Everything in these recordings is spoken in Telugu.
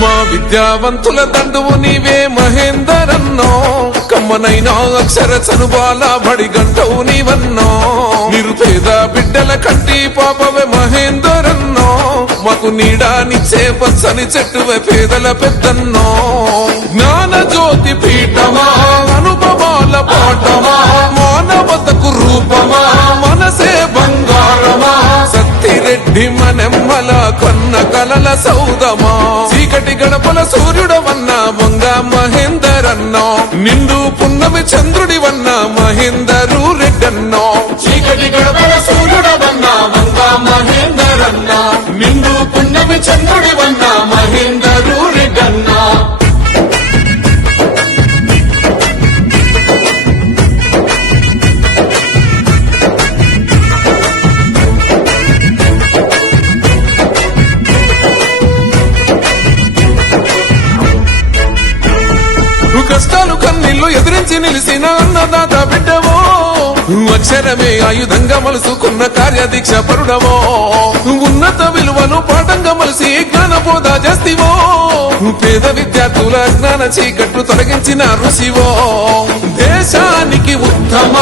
మా విద్యావంతుల దండువు నీవే మహేందరన్నో, కమ్మనైనా అక్షర చనుబాల బడి గంటవు నీవన్నో, నిరుపేద బిడ్డల కంటి పాపవే మహేందరన్నో, మాకు నీడానిచ్చే పచ్చని చెట్టువే పేదల పెద్దన్నో. జ్ఞాన జ్యోతి పీఠమా అనుభవాల పాఠమా, మానవతకు రూపమా మనసే బంగారమా, సత్తిరెడ్డి మనెమ్మల కన్న కలల సౌదమా, చీకటి గడపల సూర్యుడవన్న వంగ మహేందరన్నో, నిండు పున్నమి చంద్రుడివన్న మహేందరు రెడ్డన్నో. చీకటి గడపల సూర్యుడవన్న వంగ మహేందరన్నో, నిండు పున్నమి చంద్రుడివన్న మహేందరు రెడ్డన్నో. కష్టాలు కన్నీళ్లు ఎదిరించి నిలిసిన అన్నదాత బిడ్డవో, అక్షరమే ఆయుధంగా మలుసుకున్న కార్యదీక్ష పరుడవో, ఉన్నత విలువను పాఠంగా మలిసి జ్ఞానబోధ చేస్తివో, పేద విద్యార్థుల జ్ఞాన చీకట్లు తొలగించిన ఋషివో, దేశానికి ఉత్తమ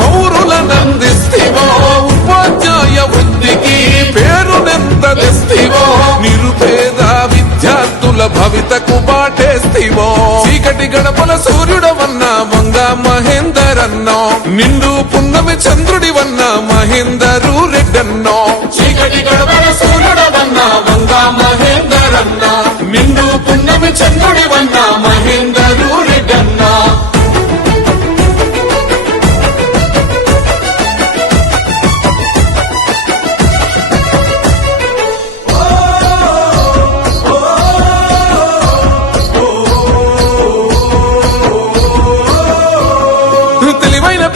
పౌరులనందిస్తివో, ఉపాధ్యాయ వృత్తికి పేరునెంత తెస్తివో, నిరుపేద విద్యార్థుల భవితకు బాటేస్తివో, చీకటి గడపల సూర్యుడవన్న వంగ మహేందరన్నో, నిండు పున్నమి చంద్రుడివన్న మహేందరు రెడ్డన్నో. చీకటి గడపల సూర్యుడవన్న వంగ మహేందరన్నో, నిండు పున్నమి చంద్రుడివన్న మహేందరు రెడ్డన్నో.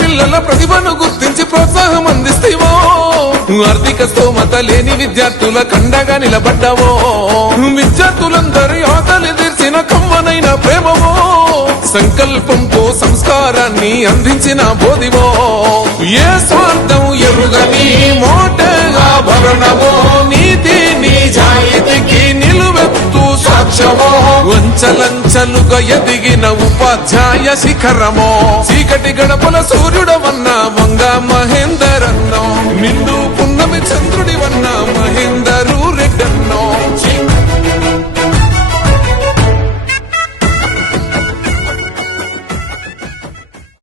పిల్లల ప్రతిభను గుర్తించి ప్రోత్సాహం అందిస్తేవో, ఆర్థిక స్తోమత లేని విద్యార్థుల కండగా నిలబడ్డావో, విద్యార్థులందరి ఆకలి తీర్చిన కమ్మనైన ప్రేమవో, సంకల్పంతో సంస్కారాన్ని అందించిన బోధివో, ఏ స్వార్థం ఎరుగని మోటగా భరణవో, నీతి నిజాయితీకి నిలువెత్తు సాక్ష్యమో, వంచలంచలుగా ఎదిగిన ఉపాధ్యాయ శిఖరమో, చీకటి గడపల సూర్యుడవన్న వంగ మహేందరన్నో, నిండు